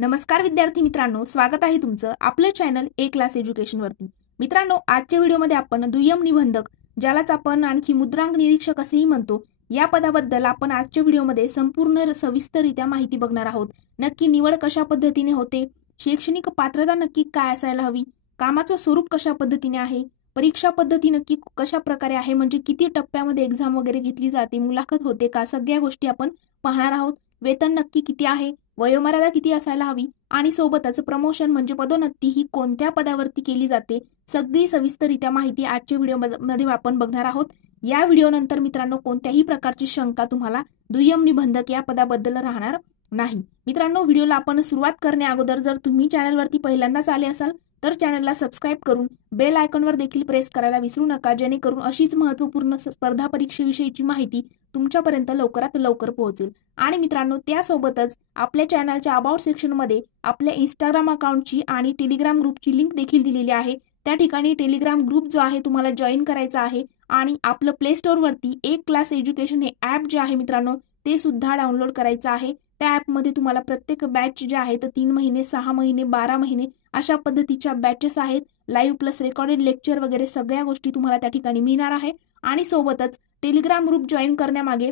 नमस्कार विद्यार्थी मित्रांनो, स्वागत आहे तुमचं आपलं चॅनल ए क्लास एज्युकेशन वरती। मित्रांनो, आजच्या व्हिडिओमध्ये आपण दुय्यम निबंधक, ज्यालाच आपण आणखी मुद्रांक निरीक्षक असेही म्हणतो, या पदाबद्दल आपण आजच्या व्हिडिओमध्ये संपूर्ण सविस्तररित्या माहिती बघणार आहोत। नक्की निवड कशा पद्धतीने होते, शैक्षणिक पात्रता नक्की काय असायला हवी, कामाचं स्वरूप कशा पद्धतीने आहे, परीक्षा पद्धती नक्की कशा प्रकारे आहे, म्हणजे किती टप्प्यामध्ये एक्झाम वगैरे घेतली जाते, मुलाखत होते का, सगळ्या गोष्टी आपण पाहणार आहोत। वेतन नक्की किती आहे, वयोमर्यादा किती असायला हवी आणि सोबतच प्रमोशन म्हणजे पदोन्नती ही कोणत्या पदावरती केली जाते, सगळी सविस्तररित्या माहिती आजच्या व्हिडिओमध्ये आपण बघणार आहोत। या व्हिडिओनंतर मित्रांनो कोणत्याही प्रकारची शंका तुम्हाला दुय्यम निबंधक या पदाबद्दल राहणार नाही। मित्रांनो, व्हिडिओला आपण सुरुवात करण्या अगोदर जर तुम्ही चॅनलवरती पहिल्यांदाच आले असाल तर चॅनलला सबस्क्राइब करून बेल आयकॉनवर देखील प्रेस करायला विसरू नका, जेणेकरून अशीच महत्त्वपूर्ण स्पर्धा परीक्षेविषयीची माहिती तुमच्यापर्यंत लवकरात लवकर पोहोचेल। आणि मित्रांनो, त्यासोबतच आपल्या चॅनलच्या अबाउट सेक्शनमध्ये आपल्या इंस्टाग्राम अकाउंटची आणि टेलिग्राम ग्रुपची लिंक देखील दिलेली आहे। त्या ठिकाणी टेलिग्राम ग्रुप जो आहे तुम्हाला जॉईन करायचा आहे आणि आपलं प्ले स्टोअर वरती एक क्लास एज्युकेशन हे ऍप जे आहे मित्रांनो ते सुद्धा डाउनलोड करायचं आहे। त्या ऍपमध्ये तुम्हाला प्रत्येक बॅच जे आहे तर 3 महिने, 6 महिने, 12 महिने अशा पद्धतीच्या बॅचेस आहेत। लाईव्ह प्लस रेकॉर्डेड लेक्चर वगैरे सगळ्या गोष्टी तुम्हाला त्या ठिकाणी मिळणार आहे। आणि सोबतच टेलिग्राम ग्रुप जॉईन करण्यामागे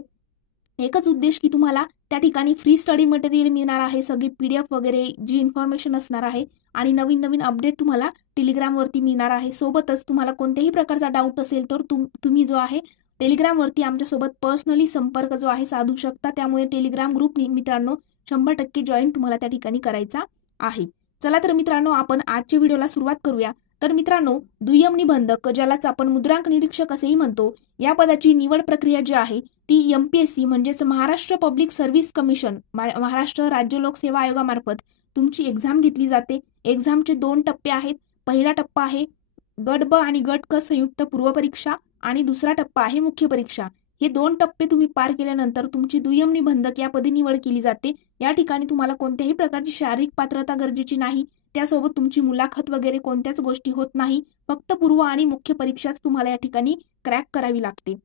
एकच उद्देश की तुम्हाला त्या ठिकाणी फ्री स्टडी मटेरियल मिळणार आहे, सगळी पीडीएफ वगैरे जी इन्फॉर्मेशन असणार आहे आणि नवीन नवीन अपडेट तुम्हाला टेलिग्राम वरती मिळणार आहे। सोबतच तुम्हाला कोणत्याही प्रकारचा डाऊट असेल तर तुम्ही जो आहे टेलिग्राम वरती आमच्यासोबत पर्सनली संपर्क जो आहे साधू शकता। त्यामुळे टेलिग्राम ग्रुप मित्रांनो 100% जॉईन तुम्हाला त्या ठिकाणी करायचा आहे। चला तर मित्रांनो, आपण आजच्या व्हिडिओला सुरुवात करूया। तर मित्रांनो, दुय्यम निबंधक, ज्यालाच आपण मुद्रांक निरीक्षक असेही म्हणतो, या पदाची निवड प्रक्रिया जी आहे ती एमपीएससी म्हणजेच Maharashtra public service commission, Maharashtra राज्य लोकसेवा आयोगामार्फत तुमची एक्झाम घेतली जाते। एक्झामचे 2 टप्पे आहेत। पहिला टप्पा आहे गट ब आणि गट क संयुक्त पूर्व परीक्षा आणि दुसरा टप्पा आहे मुख्य परीक्षा। हे 2 टप्पे तुम्ही पार केल्यानंतर तुमची दुय्यम निबंधक या पदी निवड केली जाते। या ठिकाणी तुम्हाला कोणत्याही प्रकारची शारीरिक पात्रता गरजेची नाही, त्यासोबत तुमची मुलाखत वगैरे कोणत्याच गोष्टी होत नाही, फक्त पूर्व आणि मुख्य परीक्षाच तुम्हाला या ठिकाणी क्रॅक करावी लागते।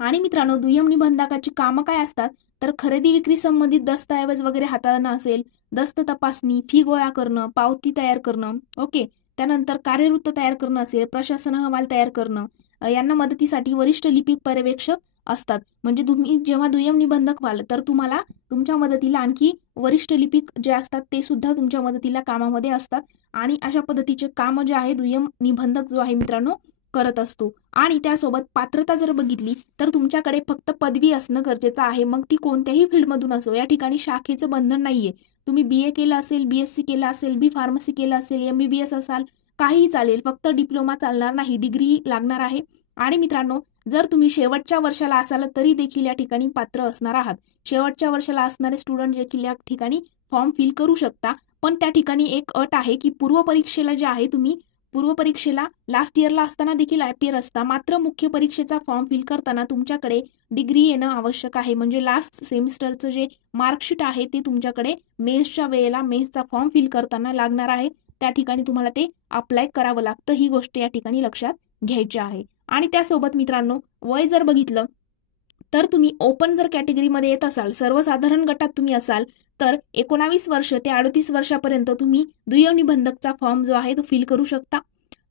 आणि मित्रांनो, दुय्यम निबंधकाची कामं काय असतात तर खरेदी विक्री संबंधित दस्तऐवज वगैरे हाताळणं असेल, दस्त तपासणी, फी गोळा करणं, पावती तयार करणं, ओके, त्यानंतर कार्यवृत्त तयार करणं असेल, प्रशासन अहवाल तयार करणं, यांना मदतीसाठी वरिष्ठ लिपिक पर्यवेक्षक असतात। म्हणजे तुम्ही जेव्हा दुय्यम निबंधक व्हाल तर तुम्हाला तुमच्या मदतीला आणखी वरिष्ठ लिपिक जे असतात ते सुद्धा तुमच्या मदतीला कामामध्ये असतात। आणि अशा पद्धतीचे काम जे आहे दुय्यम निबंधक जो आहे मित्रांनो करत असतो। आणि त्यासोबत पात्रता जर बघितली तर तुमच्याकडे फक्त पदवी असणं गरजेचं आहे, मग ती कोणत्याही फील्डमधून असो। या ठिकाणी शाखेचं बंधन नाहीये, तुम्ही बीए केलं असेल, बीएससी केलं असेल, बी फार्मसी केलं असेल, एमबीबीएस असाल, काहीही चालेल, फक्त डिप्लोमा चालणार नाही, डिग्री लागणार आहे। आणि मित्रांनो, जर तुम्ही शेवटच्या वर्षाला असाल तरी देखील या ठिकाणी पात्र असणार आहात। शेवटच्या वर्षाला असणारे स्टुडंट देखील या ठिकाणी फॉर्म फिल करू शकता, पण त्या ठिकाणी एक अट आहे की पूर्व परीक्षेला जे आहे तुम्ही पूर्व परीक्षेला लास्ट इयरला असताना देखील अपियर असता, मात्र मुख्य परीक्षेचा फॉर्म फिल करताना तुमच्याकडे डिग्री येणं आवश्यक आहे। म्हणजे लास्ट सेमिस्टरचं जे मार्कशीट आहे ते तुमच्याकडे मेन्सच्या वेळेला मेन्सचा फॉर्म फिल करताना लागणार आहे, त्या ठिकाणी तुम्हाला ते अप्लाय करावं लागतं। ही गोष्ट या ठिकाणी लक्षात घ्यायची आहे। आणि त्यासोबत मित्रांनो, वय जर बघितलं तर तुम्ही ओपन जर कॅटेगरीमध्ये येत असाल, सर्वसाधारण गटात तुम्ही असाल तर 19 वर्ष ते 38 वर्षापर्यंत तुम्ही दुय्यम निबंधकचा फॉर्म जो आहे तो फिल करू शकता।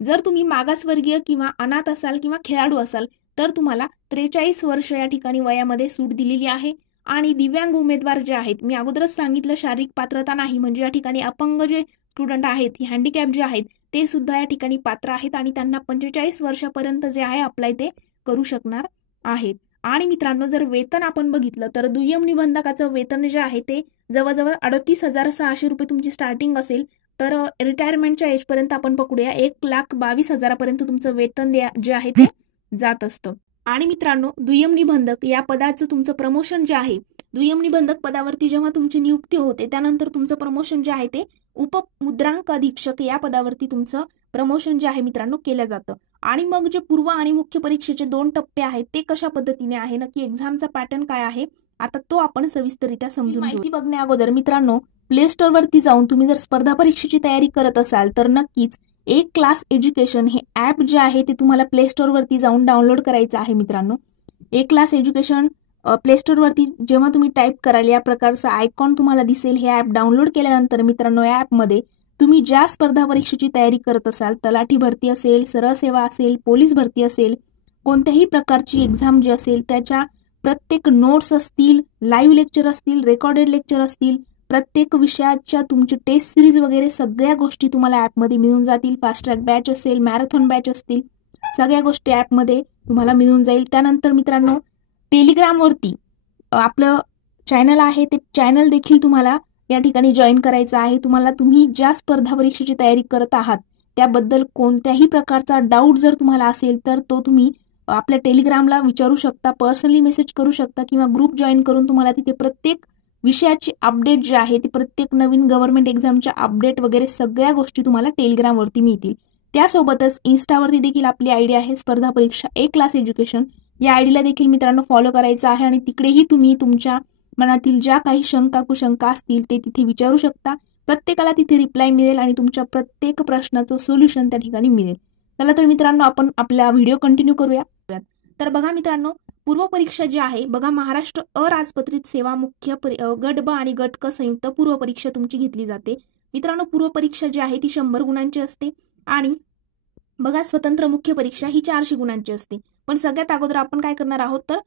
जर तुम्ही मागासवर्गीय किंवा अनाथ असाल किंवा खेळाडू असाल तर तुम्हाला 43 वर्ष या ठिकाणी वयामध्ये सूट दिलेली आहे। आणि दिव्यांग उमेदवार जे आहेत, मी अगोदरच सांगितलं शारीरिक पात्रता नाही, म्हणजे या ठिकाणी अपंग जे स्टुडंट आहेत, हँडिकॅप जे आहेत ते सुद्धा या ठिकाणी पात्र आहेत आणि त्यांना 45 वर्षापर्यंत जे आहे अप्लाय ते करू शकणार आहेत। आणि मित्रांनो, जर वेतन आपण बघितलं तर दुय्यम निबंधकाचं वेतन जे आहे ते जवळजवळ 38,600 रुपये तुमची स्टार्टिंग असेल, तर रिटायरमेंटच्या एज पर्यंत आपण पकडूया 1,22,000 पर्यंत तुमचं वेतन जे आहे ते जात असतं। आणि मित्रांनो, दुय्यम निबंधक या पदाचं तुमचं प्रमोशन जे आहे, दुय्यम निबंधक पदावरती जेव्हा तुमची नियुक्ती होते त्यानंतर तुमचं प्रमोशन जे आहे ते उपमुद्रांक अधीक्षक या पदावरती तुमचं प्रमोशन जे आहे मित्रांनो केलं जातं। आणि मग जे पूर्व आणि मुख्य परीक्षेचे 2 टप्पे आहेत ते कशा पद्धतीने आहे, नक्की एक्झामचा पॅटर्न काय आहे, आता तो आपण सविस्तररित्या समजून माहिती बघण्या अगोदर मित्रांनो, प्ले स्टोअर वरती जाऊन तुम्ही जर स्पर्धा परीक्षेची तयारी करत असाल तर नक्कीच एक क्लास एज्युकेशन हे ऍप जे आहे ते तुम्हाला प्ले स्टोअर वरती जाऊन डाउनलोड करायचं आहे मित्रांनो। एक क्लास एज्युकेशन प्ले स्टोअरवरती जेव्हा तुम्ही टाईप कराल या प्रकारचा आयकॉन तुम्हाला दिसेल. हे ॲप डाउनलोड केल्यानंतर मित्रांनो या ॲपमध्ये तुम्ही ज्या स्पर्धा परीक्षेची तयारी करत असाल, तलाठी भरती असेल, सरळ सेवा असेल, पोलीस भरती असेल, कोणत्याही प्रकारची एक्झाम जी असेल त्याच्या प्रत्येक नोट्स असतील, लाईव्ह लेक्चर असतील, रेकॉर्डेड लेक्चर असतील, प्रत्येक विषयाच्या तुमची टेस्ट सिरीज वगैरे सगळ्या गोष्टी तुम्हाला ॲपमध्ये मिळून जातील. फास्ट ट्रॅक बॅच असेल, मॅरेथॉन बॅच असतील, सगळ्या गोष्टी ॲपमध्ये तुम्हाला मिळून जाईल. त्यानंतर मित्रांनो टेलिग्रामवरती आपलं चॅनल आहे, ते चॅनल देखील तुम्हाला या ठिकाणी जॉईन करायचं आहे. तुम्ही ज्या स्पर्धा परीक्षेची तयारी करत आहात त्याबद्दल कोणत्याही प्रकारचा डाऊट जर तुम्हाला असेल तर तो तुम्ही आपल्या टेलिग्रामला विचारू शकता, पर्सनली मेसेज करू शकता किंवा ग्रुप जॉईन करून तुम्हाला तिथे प्रत्येक विषयाची अपडेट जी आहे ती प्रत्येक नवीन गव्हर्नमेंट एक्झामच्या अपडेट वगैरे सगळ्या गोष्टी तुम्हाला टेलिग्रामवरती मिळतील. त्यासोबतच इन्स्टावरती देखील आपली आयडी आहे स्पर्धा परीक्षा ए क्लास एज्युकेशन. या आयडीला देखील मित्रांनो फॉलो करायचं आहे आणि तिकडेही तुम्ही तुमच्या मनातील ज्या काही शंका कुशंका असतील ते तिथे विचारू शकता. प्रत्येकाला तिथे रिप्लाय मिळेल आणि तुमच्या प्रत्येक प्रश्नाचं सोल्युशन त्या ठिकाणी मिळेल. चला तर मित्रांनो आपण आपला व्हिडिओ कंटिन्यू करूया. तर बघा मित्रांनो, पूर्व परीक्षा जी आहे बघा, महाराष्ट्र अराजपत्रित सेवा मुख्य गट ब आणि गट क संयुक्त पूर्व परीक्षा तुमची घेतली जाते. मित्रांनो पूर्व परीक्षा जी आहे ती 100 गुणांची असते आणि बघा स्वतंत्र मुख्य परीक्षा ही 400 गुणांची असते. पण सगळ्यात अगोदर आपण काय करणार आहोत तर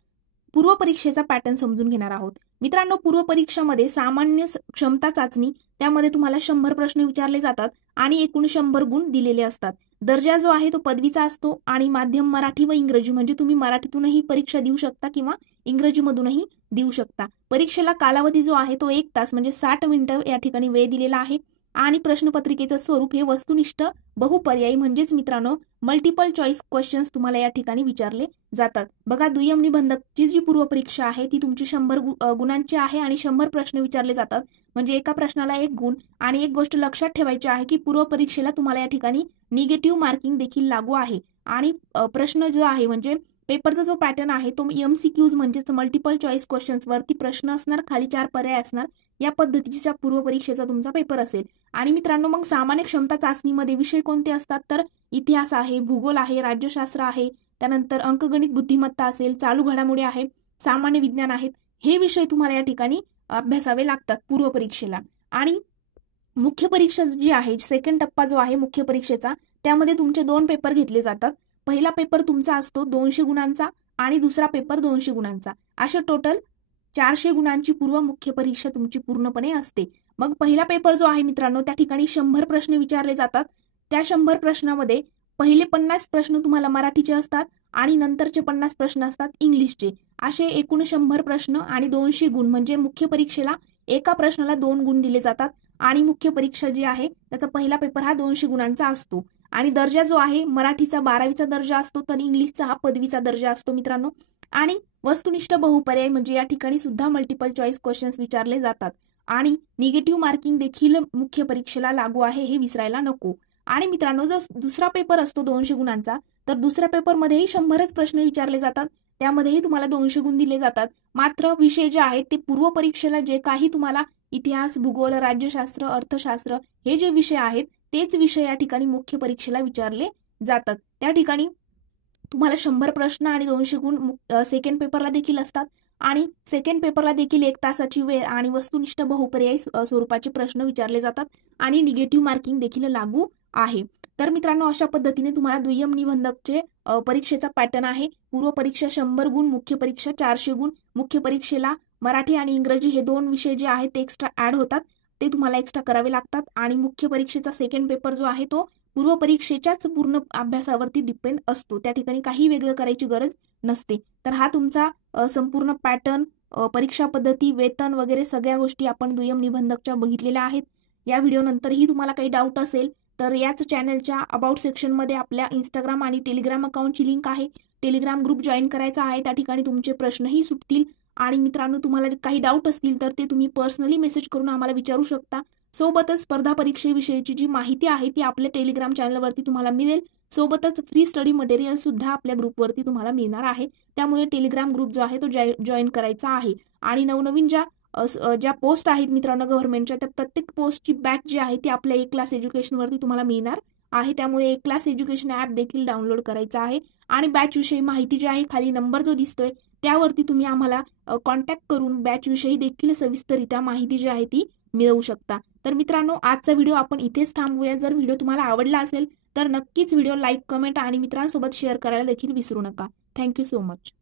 पूर्व परीक्षेचा पॅटर्न समजून घेणार आहोत. मित्रांनो पूर्व परीक्षामध्ये सामान्य क्षमता चाचणी, त्यामध्ये तुम्हाला 100 प्रश्न विचारले जातात आणि एकूण 100 गुण दिलेले असतात. दर्जा जो आहे तो पदवीचा असतो आणि माध्यम मराठी व इंग्रजी, म्हणजे तुम्ही मराठीतूनही परीक्षा देऊ शकता किंवा इंग्रजीमधूनही देऊ शकता. परीक्षेला कालावधी जो आहे तो 1 तास म्हणजे 60 मिनिटं या ठिकाणी वेळ दिलेला आहे आणि प्रश्नपत्रिकेचं स्वरूप हे वस्तुनिष्ठ बहुपर्यायी म्हणजेच मित्रांनो मल्टिपल चॉईस क्वेश्चन्स तुम्हाला या ठिकाणी विचारले जातात. बघा दुय्यम निबंधकची जी पूर्व परीक्षा आहे ती तुमची 100 गुणांची आहे आणि 100 प्रश्न विचारले जातात, म्हणजे एका प्रश्नाला 1 गुण. आणि एक गोष्ट लक्षात ठेवायची आहे की पूर्व परीक्षेला तुम्हाला या ठिकाणी निगेटिव्ह मार्किंग देखील लागू आहे आणि प्रश्न जो आहे म्हणजे पेपरचा जो पॅटर्न आहे तो MCQs म्हणजेच मल्टिपल चॉईस क्वेश्चन्स, वरती प्रश्न असणार, खाली 4 पर्याय असणार, या पद्धतीच्या पूर्व परीक्षेचा तुमचा पेपर असेल. आणि मित्रांनो मग सामान्य क्षमता चाचणीमध्ये विषय कोणते असतात तर इतिहास आहे, भूगोल आहे, राज्यशास्त्र आहे, त्यानंतर अंकगणित बुद्धिमत्ता असेल, चालू घडामोडी आहे, सामान्य विज्ञान आहेत. हे विषय तुम्हाला या ठिकाणी अभ्यासावे लागतात पूर्व परीक्षेला. आणि मुख्य परीक्षा जी आहे, सेकंड टप्पा जो आहे मुख्य परीक्षेचा, त्यामध्ये तुमचे 2 पेपर घेतले जातात. पहिला पेपर तुमचा असतो 200 गुणांचा आणि दुसरा पेपर 200 गुणांचा. अशा टोटल 400 गुणांची पूर्व मुख्य परीक्षा तुमची पूर्णपणे असते. मग पहिला पेपर जो आहे मित्रांनो त्या ठिकाणी 100 प्रश्न विचारले जातात. त्या 100 प्रश्नामध्ये पहिले 50 प्रश्न तुम्हाला मराठीचे असतात आणि नंतरचे 50 प्रश्न असतात इंग्लिशचे. असे एकूण 100 प्रश्न आणि 200 गुण, म्हणजे मुख्य परीक्षेला एका प्रश्नाला 2 गुण दिले जातात. आणि मुख्य परीक्षा जी आहे त्याचा पहिला पेपर हा 200 गुणांचा असतो. आणि दर्जा जो आहे मराठीचा 12वीचा दर्जा असतो तर इंग्लिशचा हा पदवीचा दर्जा असतो मित्रांनो. आणि वस्तुनिष्ठ बहुपर्याय म्हणजे या ठिकाणी सुद्धा मल्टिपल चॉईस क्वेश्चन्स विचारले जातात आणि निगेटिव्ह मार्किंग देखील मुख्य परीक्षेला लागू आहे, हे विसरायला नको. आणि मित्रांनो जो दुसरा पेपर असतो 200 गुणांचा, तर दुसऱ्या पेपरमध्येही 100च प्रश्न विचारले जातात, त्यामध्येही तुम्हाला 200 गुण दिले जातात. मात्र विषय जे आहेत ते पूर्व परीक्षेला जे काही तुम्हाला इतिहास, भूगोल, राज्यशास्त्र, अर्थशास्त्र हे जे विषय आहेत तेच विषय या ठिकाणी मुख्य परीक्षेला विचारले जातात. त्या ठिकाणी तुम्हाला 100 प्रश्न आणि 200 गुण सेकंड पेपरला देखील असतात आणि सेकंड पेपरला देखील 1 तासाची वेळ आणि वस्तुनिष्ठ बहुपर्यायी स्वरूपाचे प्रश्न विचारले जातात आणि निगेटिव्ह मार्किंग देखील लागू आहे. तर मित्रांनो अशा पद्धतीने तुम्हाला दुय्यम निबंधकचे परीक्षेचा पॅटर्न आहे. पूर्व परीक्षा 100 गुण, मुख्य परीक्षा 400 गुण. मुख्य परीक्षेला मराठी आणि इंग्रजी हे 2 विषय जे आहेत ते एक्स्ट्रा ऍड होतात, ते तुम्हाला एक्स्ट्रा करावे लागतात. आणि मुख्य परीक्षेचा सेकंड पेपर जो आहे तो पूर्व परीक्षेच्याच पूर्ण अभ्यासावरती डिपेंड असतो, त्या ठिकाणी काही वेगळं करायची गरज नसते. तर हा तुमचा संपूर्ण पॅटर्न, परीक्षा पद्धती, वेतन वगैरे सगळ्या गोष्टी आपण दुय्यम निबंधकच्या बघितलेल्या आहेत. या व्हिडिओनंतरही तुम्हाला काही डाऊट असेल तर याच चॅनलच्या अबाउट सेक्शनमध्ये आपल्या इंस्टाग्राम आणि टेलिग्राम अकाउंटची लिंक आहे. टेलिग्राम ग्रुप जॉईन करायचा आहे, त्या ठिकाणी तुमचे प्रश्नही सुटतील. आणि मित्रांनो तुम्हाला काही डाऊट असतील तर ते तुम्ही पर्सनली मेसेज करून आम्हाला विचारू शकता. सोबतच स्पर्धा परीक्षेविषयीची जी माहिती आहे ती आपल्या टेलिग्राम चॅनलवरती तुम्हाला मिळेल. सोबतच फ्री स्टडी मटेरियल सुद्धा आपल्या ग्रुपवरती तुम्हाला मिळणार आहे. त्यामुळे टेलिग्राम ग्रुप जो आहे तो जॉईन करायचा आहे. आणि नवनवीन ज्या पोस्ट आहेत मित्रांनो गव्हर्नमेंटच्या, त्या प्रत्येक पोस्टची बॅच जी आहे ती आपल्या ए क्लास एज्युकेशनवरती तुम्हाला मिळणार आहे. त्यामुळे ए क्लास एज्युकेशन ॲप देखील डाउनलोड करायचा आहे. आणि बॅच विषयी माहिती जी आहे खाली नंबर जो दिसतोय त्यावरती तुम्ही आम्हाला कॉन्टॅक्ट करून बॅचविषयी देखील सविस्तररित्या माहिती जी आहे ती मिळवू शकता. तर मित्रांनो, आजचा व्हिडिओ आपण इथेच थांबवूया. जर व्हिडिओ तुम्हाला आवडला असेल तर नक्कीच व्हिडिओ लाईक, कमेंट आणि मित्रांसोबत शेअर करायला देखील विसरू नका. Thank you so much.